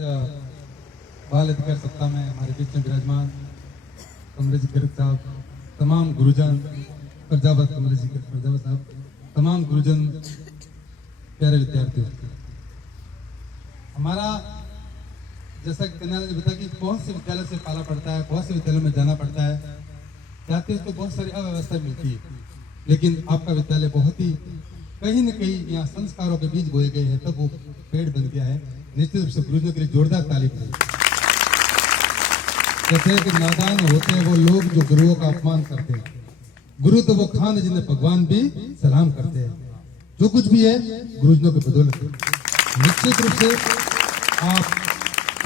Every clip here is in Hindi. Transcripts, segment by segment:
बाल अधिकार सप्ताह में हमारे बीच में विराजमान कमलेश जी गर्ग साहब, तमाम गुरुजन प्रजापत कमलेश जी प्रजापत साहब, तमाम गुरुजन, प्यारे विद्यार्थियों, हमारा जैसा कि कन्या ने बताया कि बहुत से विद्यालय से पाला पड़ता है, बहुत से विद्यालयों में जाना पड़ता है, जाते हैं तो बहुत सारी अव्यवस्था मिलती है, लेकिन आपका विद्यालय बहुत ही कहीं न कहीं यहाँ संस्कारों के बीज बोए गए हैं, तब वो पेड़ बन गया है। निश्चित रूप से गुरुजनों के लिए जोरदार ताली बजाइए। कहते हैं कि नादान होते हैं वो लोग जो गुरुओं का अपमान करते हैं, गुरु तो वो खान जिन्हें भगवान भी सलाम करते हैं। जो कुछ भी है गुरुजनों की बदौलत है। निश्चित रूप से आप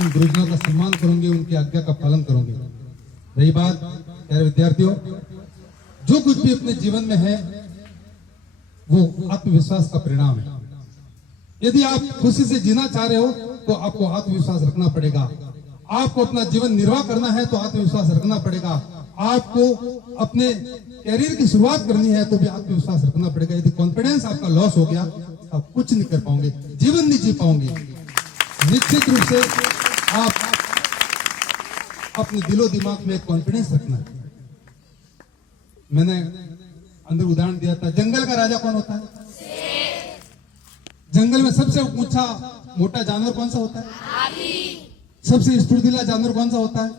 उन गुरुजनों का सम्मान करोगे, उनकी आज्ञा का पालन करोगे। रही बात प्यारे विद्यार्थियों, जो कुछ भी अपने जीवन में है वो आत्मविश्वास का परिणाम है। यदि आप खुशी से जीना चाह रहे हो तो आपको आत्मविश्वास रखना पड़ेगा। आपको अपना जीवन निर्वाह करना है तो आत्मविश्वास रखना पड़ेगा। आपको अपने कैरियर की शुरुआत करनी है तो भी आत्मविश्वास रखना पड़ेगा। यदि कॉन्फिडेंस आपका लॉस हो गया तो आप कुछ नहीं कर पाओगे, जीवन नहीं जी पाओगे। निश्चित रूप से आप अपने दिलो दिमाग में कॉन्फिडेंस रखना है। मैंने अंदर उदाहरण दिया था, जंगल का राजा कौन होता है? जंगल में सबसे ऊंचा मोटा जानवर कौन सा होता है? हाथी। सबसे स्फूर्तिला जानवर कौन सा होता है?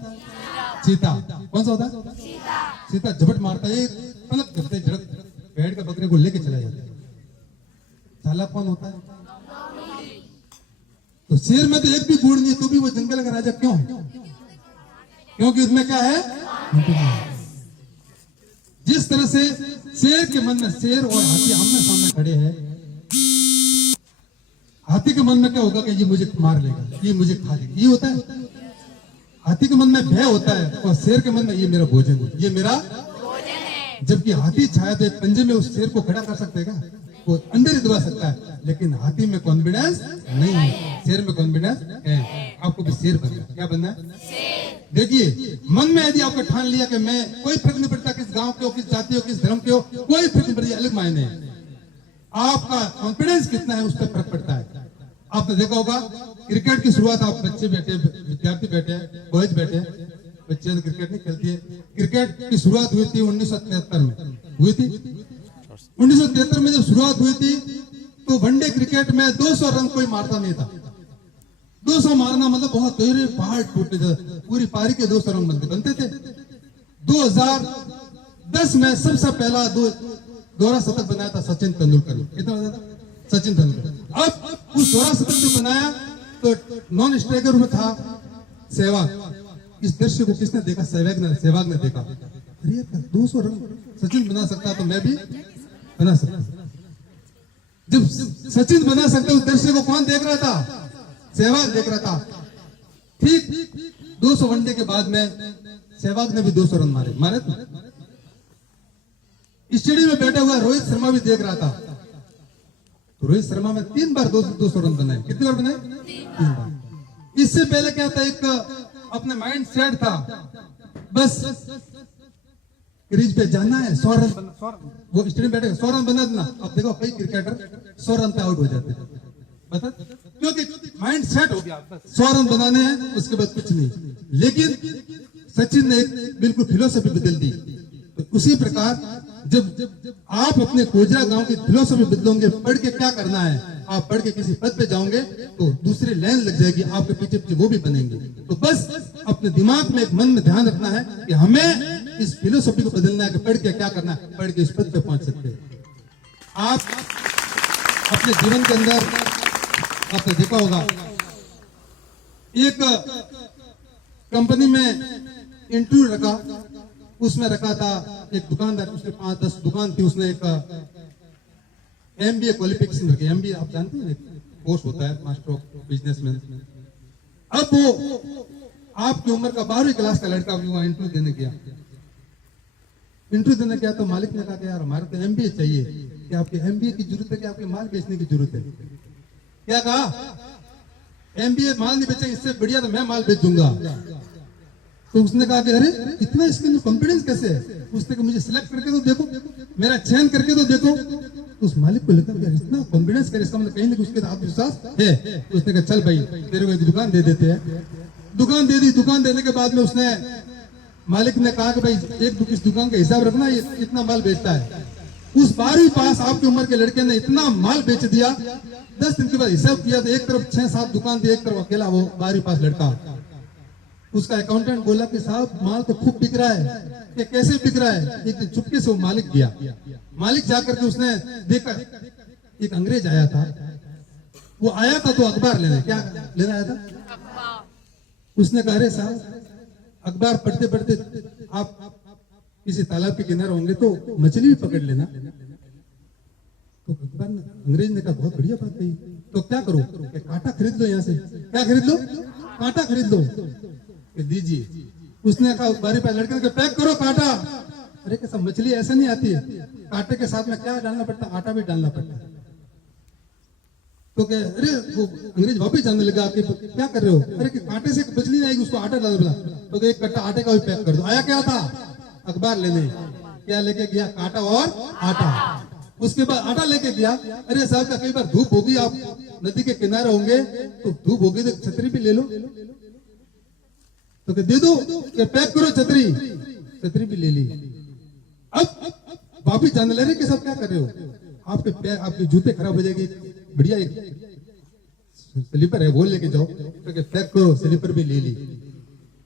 चीता। कौन सा होता है? चीता झपट मारता है, पलक करते झड़क पेड़ के बकरे को लेके चला जाता है। चालाक कौन होता है? तो शेर में तो एक भी गुण नहीं, तो भी वो जंगल का राजा क्यों है? क्योंकि उसमें क्या है? जिस तरह से शेर के मन में, शेर और हाथी आमने सामने खड़े हैं, हाथी के मन में क्या होगा कि ये मुझे मार लेगा, ये मुझे खा लेगा, ये होता है। हाथी के मन में भय होता है और शेर के मन में ये मेरा भोजन है, ये मेरा भोजन है। जबकि हाथी चाहे तो एक पंजे में उस शेर को खड़ा कर सकते हैं, वो अंदर ही दबा सकता है, लेकिन हाथी में कॉन्फिडेंस नहीं है, शेर में कॉन्फिडेंस है। आपको भी शेर बनना है। क्या बनना है? देखिए, मन में यदि आपने ठान लिया कि मैं, कोई फर्क नहीं पड़ता किस गांव के हो, किस जाति हो, किस धर्म के हो, कोई फर्क नहीं पड़ता, अलग मायने है। आपका कॉन्फिडेंस कितना है उस पर फर्क पड़ता है। आपने देखा होगा क्रिकेट की शुरुआत, आप बच्चे बैठे, विद्यार्थी बैठे, बॉयज बैठे, बच्चे तो क्रिकेट नहीं खेलती है। क्रिकेट की शुरुआत हुई थी 1973 में, हुई थी 1973 में। जब शुरुआत हुई थी तो वनडे क्रिकेट में 200 रन कोई मारता नहीं था। 200 मारना मतलब बहुत तेरे पहाड़ टूटे थे, पूरी पारी के 200 रन बनते थे। 2010 में सबसे पहला दोहरा शतक बनाया था सचिन तेंदुलकर ने। कितना बनाया था? सचिन तेंदुलकर। अब उस दोहरा शतक जो बनाया तो नॉन स्ट्राइकर में था सहवाग। इस दृश्य को किसने देखा? सहवाग ने देखा। अरे 200 रन सचिन बना सकता तो मैं भी बना सकता। जब सचिन बना सकता उस दृश्य को कौन देख रहा था? सहवाग देख रहा था। ठीक 200 वनडे के बाद में सहवाग ने भी 200 रन मारे थे। स्टेडियम में बैठा हुआ रोहित शर्मा भी देख रहा था। तो रोहित शर्मा में 3 बार 200 रन बनाए। कितनी बार बनाए? 3 बार। इससे पहले क्या था, एक अपने माइंड सेट था, बस क्रीज पे जाना है, 100 रन वो स्टेडियम बैठे 100 रन बना देना। अब देखो कई क्रिकेटर 100 रन पे आउट हो जाते हैं, बता, क्योंकि माइंड सेट हो गया, 100 रन बनाने हैं, उसके बाद कुछ नहीं। लेकिन सचिन ने बिल्कुल फिलोसफी बदल दी। तो उसी प्रकार जब आप अपने कोजरा गांव की फिलोसफी बदलोगे, पढ़ के क्या करना है, आप पढ़ के किसी पद पे जाओगे तो दूसरी लाइन लग जाएगी, आपके पीछे पीछे वो भी बनेंगे। तो बस अपने दिमाग में, एक मन में ध्यान रखना है कि हमें इस फिलोसफी को बदलना है कि पढ़ के क्या करना है, पढ़ के इस पद पे पहुंच सकते हैं। आप अपने जीवन के अंदर आपने देखा होगा, एक कंपनी में इंटरव्यू रखा, उसमें रखा था एक दुकानदार, उसके 5-10 दुकान थी, उसने एक MBA क्वालिफिकेशन रखी। MBA आप जानते हैं, कोर्स होता है मास्टर ऑफ बिजनेसमैन। अब वो आपकी उम्र का 12वीं क्लास का लड़का भी वहां इंटरव्यू देने गया। तो मालिक ने कहा कि यार हमारे तो MBA चाहिए। क्या आपके MBA की जरूरत है कि आपके माल बेचने की जरूरत है? क्या कहा? MBA माल नहीं बेचेगा, इससे बढ़िया तो मैं माल बेच दूंगा। तो उसने कहा कि अरे इतना इसके अंदर कॉन्फिडेंस कैसे है? उसने कहा मुझे सिलेक्ट करके तो देखो, मेरा चयन करके तो देखो। तो उस मालिक को लेकर यार इतना कॉन्फिडेंस करे, इसका मतलब कहीं ना कहीं उसके आत्मविश्वास है। तो उसने कहा चल भाई तेरे को एक दुकान दे देते हैं। दुकान दे दी। दुकान देने के बाद में उसने मालिक ने कहा कि भाई इस दुकान का हिसाब रखना, ये इतना माल बेचता है। उस 12वीं पास आपकी उम्र के लड़के ने इतना माल बेच दिया। 10 दिन के बाद हिसाब किया तो एक तरफ 6-7 दुकान थी, एक तरफ अकेला वो 12वीं पास लड़का। उसका अकाउंटेंट बोला कि साहब माल तो खूब बिक रहा है, ये कैसे बिक रहा है। एक दिन चुपके से वो मालिक गया। मालिक जाकर के उसने देखा एक अंग्रेज आया था। वो आया था तो अखबार लेने, क्या लेने आया था। उसने कहा अरे साहब अखबार पढ़ते पढ़ते आप किसी तालाब के किनारे होंगे तो मछली भी पकड़ लेना। तो अखबार अंग्रेज ने कहा बहुत बढ़िया बात कही, तो क्या करो, कांटा खरीद लो यहाँ से। क्या खरीद लो, कांटा खरीद लो, दीजिए। उसने कहा 12वीं पास लड़के ने पैक करो कांटा। अरे कैसा मछली ऐसे नहीं आती है, कांटे के साथ में क्या डालना पड़ता, आटा भी डालना पड़ता है। तो क्या, अरे वो अंग्रेज वापिस जानने लगा कि क्या कर रहे हो। अरे कि कांटे से मछली नहीं आएगी, उसको आटा डाल बोला। तो एक कट्टा आटे का भी पैक कर दो। आया क्या था, अखबार लेने। क्या लेके गया, कांटा और आटा। उसके बाद आटा लेके गया। अरे साहब का कई बार धूप होगी, आप नदी के किनारे होंगे तो धूप होगी तो छतरी भी ले लो। तो दे दो, पैक करो छतरी। छतरी भी ले ली। अब वापिस जानने लगे कि सब क्या कर रहे हो, आपके पैर आपके जूते खराब हो जाएंगे, बढ़िया एक स्लीपर है वो लेके जाओ। तो पैक करो, स्लीपर भी ले ली।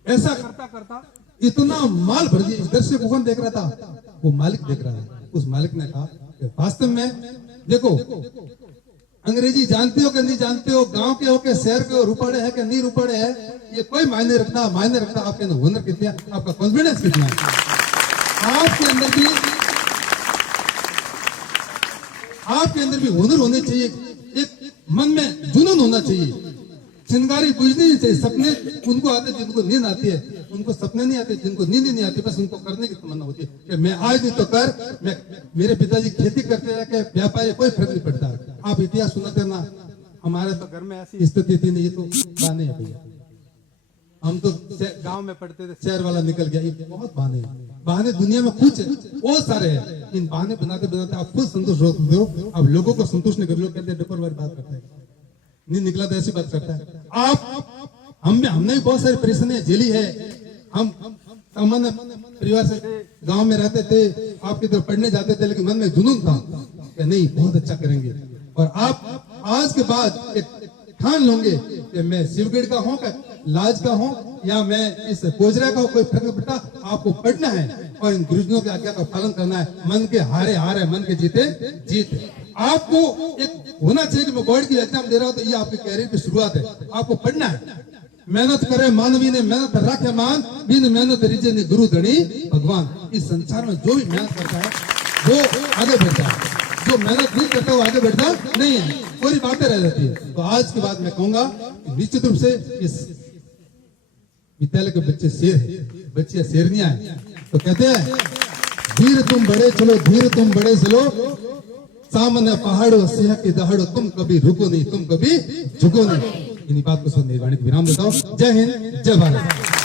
ऐसा करता करता इतना माल भर दिया। इधर से कौन देख रहा था, वो मालिक देख रहा था। उस मालिक ने कहा वास्तव में देखो अंग्रेजी जानते हो कि नहीं जानते हो, गांव के हो के शहर के हो, रुपड़े है कि नहीं रुपड़े है, ये कोई मायने रखता। मायने रखता आपके अंदर हुनर कितना, आपका कॉन्फिडेंस कितना है। आपके अंदर भी हुनर होने चाहिए, एक मन में जुनून होना चाहिए। चिंगारी बुझनी नहीं चाहिए। सपने उनको आते जिनको नींद आती है, उनको सपने नहीं आते जिनको नींद नहीं आती, बस उनको करने की तमन्ना होती है कि मैं आज नहीं तो कर। मैं मेरे पिताजी खेती करते हैं कि व्यापारी, कोई फर्क नहीं पड़ता। आप इतिहास सुनाते ना, हमारे तो घर में ऐसी स्थिति थी नहीं, ये तो बहाने है भैया। हम तो गांव में पढ़ते थे, शहर वाला निकल गया। ये बहुत बहाने, बहाने दुनिया में कुछ बहुत सारे हैं। इन बहाने बनाते बनाते आप खुद संतुष्ट होते हो, अब लोगों को संतुष्ट नहीं कर। लोग कहते हैं डपर वाली बात करता है, नहीं निकला तो ऐसी बात करता है। आप हमने भी बहुत सारी परेशानियां झेली है। हम सामान्य परिवार से गांव में रहते थे, आपकी तरफ पढ़ने जाते थे, लेकिन मन में जुनून था कि नहीं बहुत अच्छा करेंगे। और आप आज के बाद ठान लोगे कि मैं शिवगढ़ का हूँ, लाज का हूँ, या मैं इस कोजरा का हूँ, कोई फर्क नहीं पड़ता। आपको पढ़ना है और इन गुरुजनों की आज्ञा का पालन करना है। मन के हारे हारे, मन के जीते जीत। आपको एक होना चाहिए कि मैं बोर्ड की एग्जाम दे रहा हूं तो ये आपके कैरियर की शुरुआत है। आपको पढ़ना है। मेहनत करे मानवी ने मेहनत रखे मान, बिन मेहनत रिजे ने गुरु धनी भगवान। इस संसार में जो भी मेहनत करता है वो आगे बढ़ता है, जो मेहनत नहीं करता वो आगे बढ़ता नहीं है, पूरी बातें रह जाती है। तो आज के बाद मैं कहूंगा निश्चित रूप से इस विद्यालय के बच्चे शेर है, बच्चियां शेरनियां है। तो कहते हैं धीर तुम बड़े चलो, धीर तुम बड़े चलो, सामने पहाड़ों सिंह की दहाड़ो, तुम कभी रुको नहीं, तुम कभी झुको नहीं। इन्हीं बात को सुनने वाणी को विराम देता हूँ। जय हिंद, जय भारत।